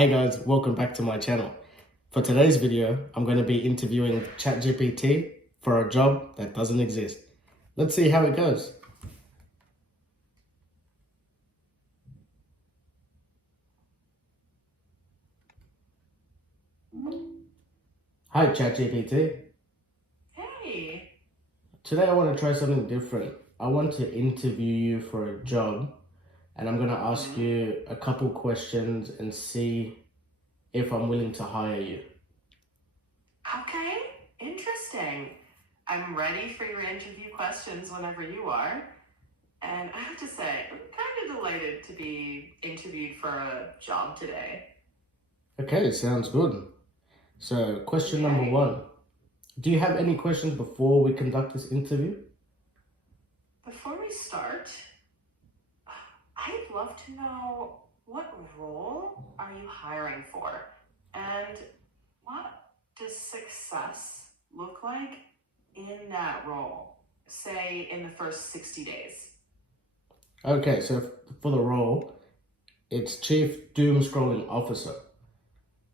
Hey guys, welcome back to my channel. For today's video, I'm going to be interviewing ChatGPT for a job that doesn't exist. Let's see how it goes. Hi ChatGPT. Hey. Today I want to try something different. I want to interview you for a job and I'm going to ask you a couple questions and see if I'm willing to hire you. Okay, interesting. I'm ready for your interview questions whenever you are. And I have to say, I'm kind of delighted to be interviewed for a job today. Okay, sounds good. So question number Okay. one. Do you have any questions before we conduct this interview? Before we start, I'd love to know, what role are you hiring for? And what does success look like in that role, say in the first 60 days? Okay, so for the role, it's Chief Doomscrolling Officer.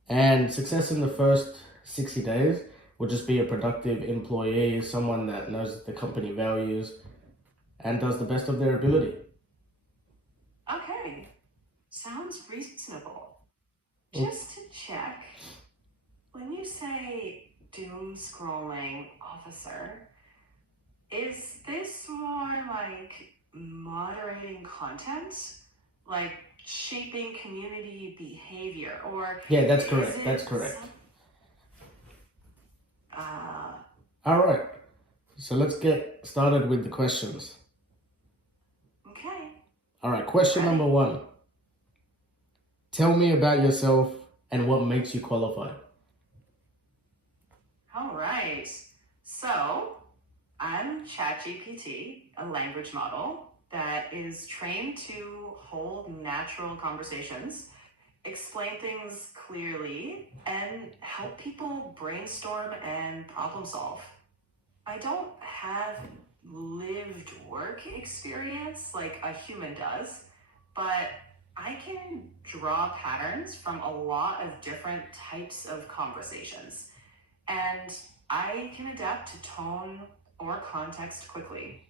And success in the first 60 days will just be a productive employee, someone that knows the company values and does the best of their ability. Okay, sounds reasonable. Mm. Just to check, when you say doom scrolling officer, is this more like moderating content, like shaping community behavior, or Yeah, that's is correct. That's it correct. uh, All right, so let's get started with the questions. okay, All right, question ready? number one. Tell me about yourself and what makes you qualified. All right, so I'm ChatGPT, a language model that is trained to hold natural conversations, explain things clearly, and help people brainstorm and problem solve. I don't have lived work experience like a human does, but I can draw patterns from a lot of different types of conversations. And I can adapt to tone or context quickly.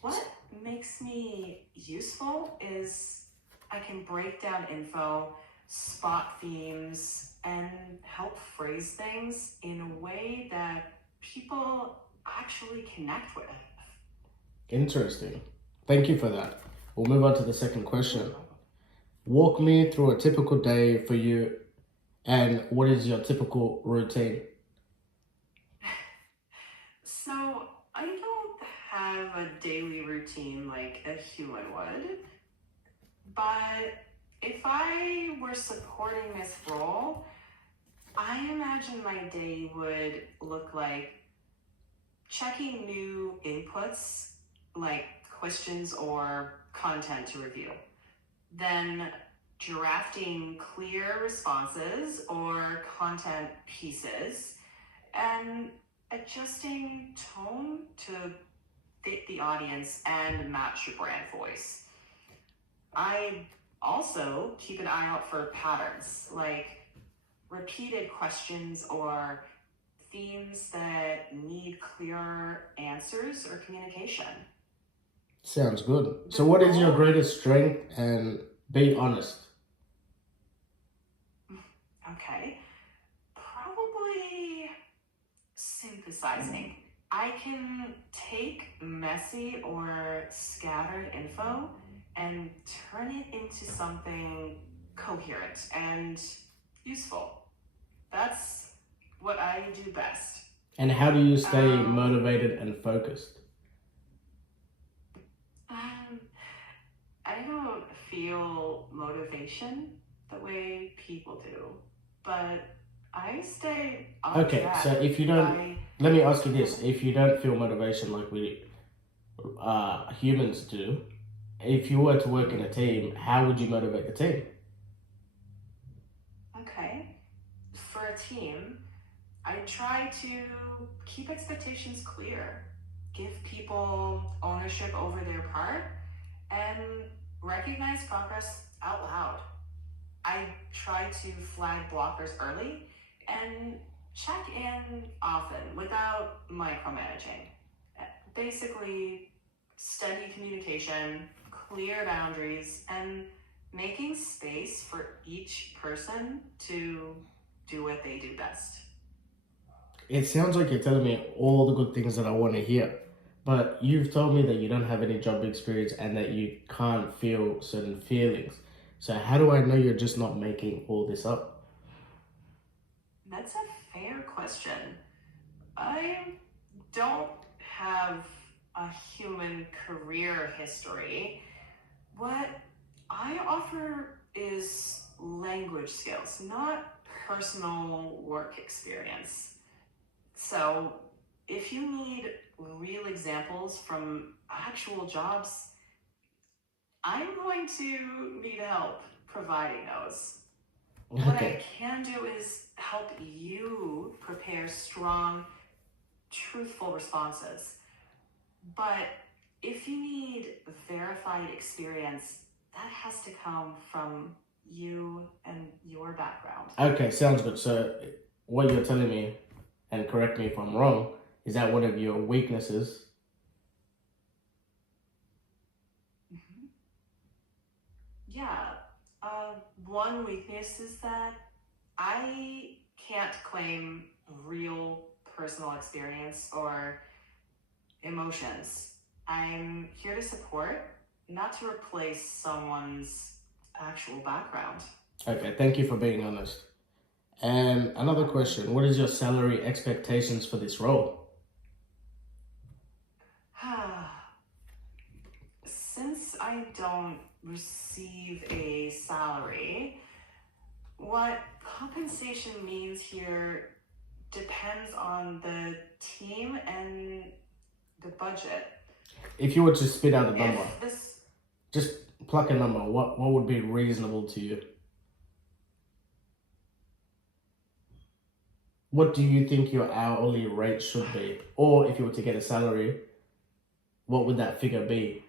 What makes me useful is I can break down info, spot themes, and help phrase things in a way that people actually connect with. Interesting. Thank you for that. We'll move on to the second question. Walk me through a typical day for you and what is your typical routine? So, I don't have a daily routine like a human would, but if I were supporting this role, I imagine my day would look like checking new inputs, like questions or content to review, then drafting clear responses or content pieces, and adjusting tone to fit the audience and match your brand voice. I also keep an eye out for patterns, like repeated questions or themes that need clear answers or communication. Sounds good. The So what is your role, greatest strength and be honest? okay, probably synthesizing. I can take messy or scattered info and turn it into something coherent and useful. That's what I do best. And how do you stay Um, motivated and focused? um, I don't feel motivation the way people do, but I stay on Okay, so track if you don't, by. let me ask you this. If you don't feel motivation like we humans do, if you were to work in a team, how would you motivate the team? Okay, for a team, I try to keep expectations clear, give people ownership over their part, and recognize progress out loud. I try to flag blockers early and check in often without micromanaging. Basically, steady communication, clear boundaries, and making space for each person to do what they do best. It sounds like you're telling me all the good things that I want to hear, but you've told me that you don't have any job experience and that you can't feel certain feelings. So how do I know you're just not making all this up? That's a fair question. I don't have a human career history. What I offer is language skills, not personal work experience. So, if you need real examples from actual jobs, I'm going to need help providing those. What I Okay. can do is help you prepare strong, truthful responses. But if you need verified experience, that has to come from you and your background. Okay, sounds good. So what you're telling me, and correct me if I'm wrong, is that one of your weaknesses? Mhm. Yeah. One weakness is that I can't claim real personal experience or emotions. I'm here to support, not to replace someone's actual background. Okay, thank you for being honest. And No another problem. question, what is your salary expectations for this role? Since I don't receive a salary, what compensation means here depends on the team and the budget. If you were to spit out a number, If this, just pluck a number, what would be reasonable to you? What do you think your hourly rate should be? Or if you were to get a salary, what would that figure be?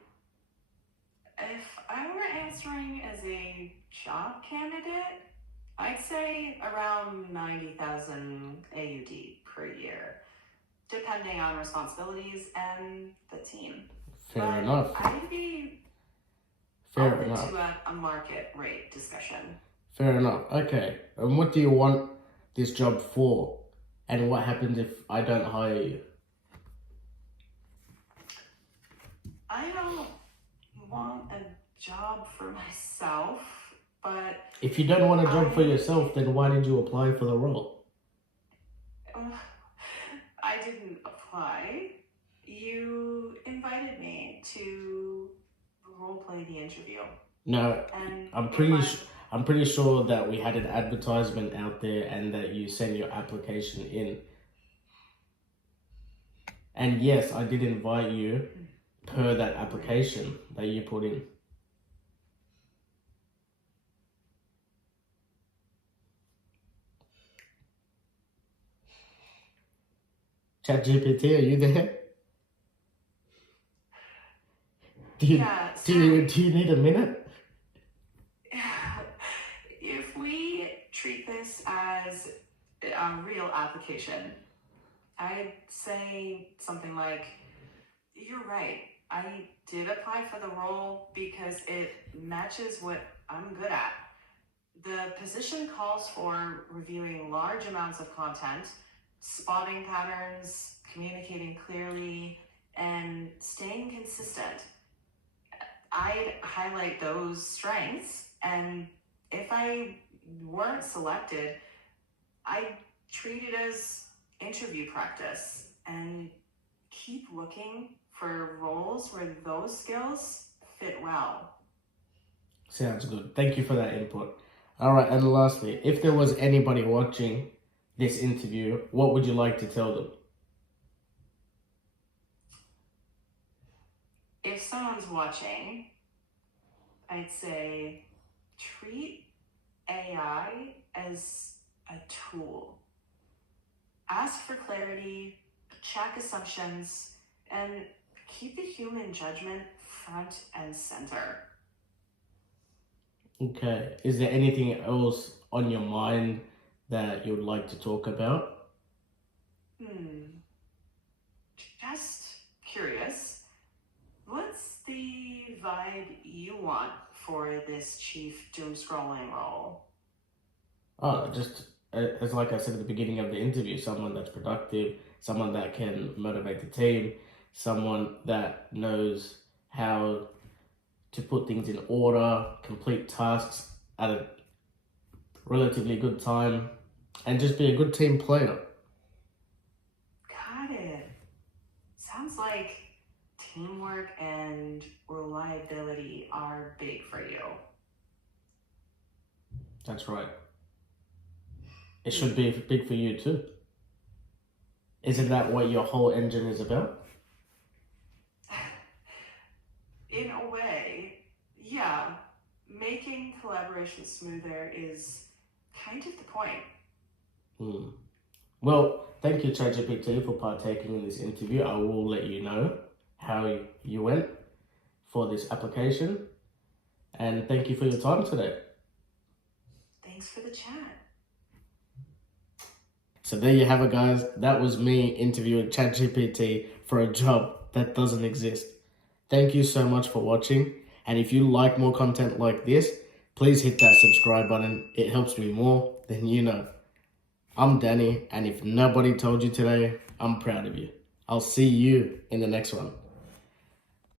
if I were answering as a job candidate, I'd say around 90,000 AUD per year, depending on responsibilities and the team. Fair But enough. I'd be Fair open enough. to a market rate discussion. Fair enough. Okay. And what do you want this job for? And what happens if I don't hire you? I don't want a job for myself, but If you don't want a job for I yourself, then why did you apply for the role? I didn't apply. You invited me to roleplay the interview. No, And I'm if pretty I'm su- I'm pretty sure that we had an advertisement out there and that you sent your application in. And yes, I did invite you per that application that you put in. ChatGPT, are you there? Do you yeah, do you sorry. do you need a minute? If we treat this as a real application, I'd say something like, you're right. I did apply for the role because it matches what I'm good at. The position calls for reviewing large amounts of content, spotting patterns, communicating clearly, and staying consistent. I'd highlight those strengths, and if I weren't selected, I'd treat it as interview practice and keep looking for roles where those skills fit well. Sounds good. Thank you for that input. All right, and lastly, if there was anybody watching this interview, what would you like to tell them? If someone's watching, I'd say treat AI as a tool. Ask for clarity, check assumptions, and keep the human judgment front and center. Okay. Is there anything else on your mind that you would like to talk about? Just curious. What's the vibe you want for this chief doom scrolling role? Oh, just as like I said at the beginning of the interview, someone that's productive, someone that can motivate the team, someone that knows how to put things in order, complete tasks at a relatively good time, and just be a good team player. Got it. Sounds like teamwork and reliability are big for you. That's right. It should be big for you too. Isn't that what your whole engine is about? In a way, yeah, making collaboration smoother is kind of the point. Hmm. Well, thank you, ChatGPT, for partaking in this interview. I will let you know how you went for this application. And thank you for your time today. Thanks for the chat. So there you have it, guys. That was me interviewing ChatGPT for a job that doesn't exist. Thank you so much for watching. And if you like more content like this, please hit that subscribe button. It helps me more than you know. I'm Danny, and if nobody told you today, I'm proud of you. I'll see you in the next one.